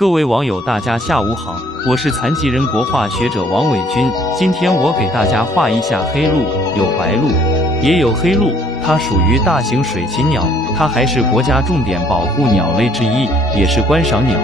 各位网友，大家下午好，我是残疾人国画学者王伟军。今天我给大家画一下黑鹭，有白鹭，也有黑鹭，它属于大型水禽鸟，它还是国家重点保护鸟类之一，也是观赏鸟。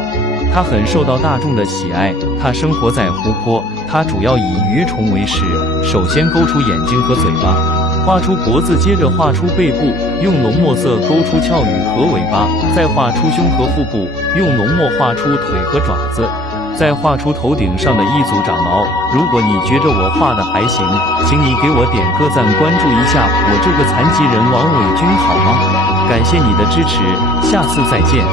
它很受到大众的喜爱，它生活在湖泊，它主要以鱼虫为食。首先勾出眼睛和嘴巴，画出脖子，接着画出背部，用浓墨色勾出鞘羽和尾巴，再画出胸和腹部，用浓墨画出腿和爪子，再画出头顶上的一组长毛。如果你觉着我画的还行，请你给我点个赞，关注一下我这个残疾人王伟军好吗？感谢你的支持，下次再见。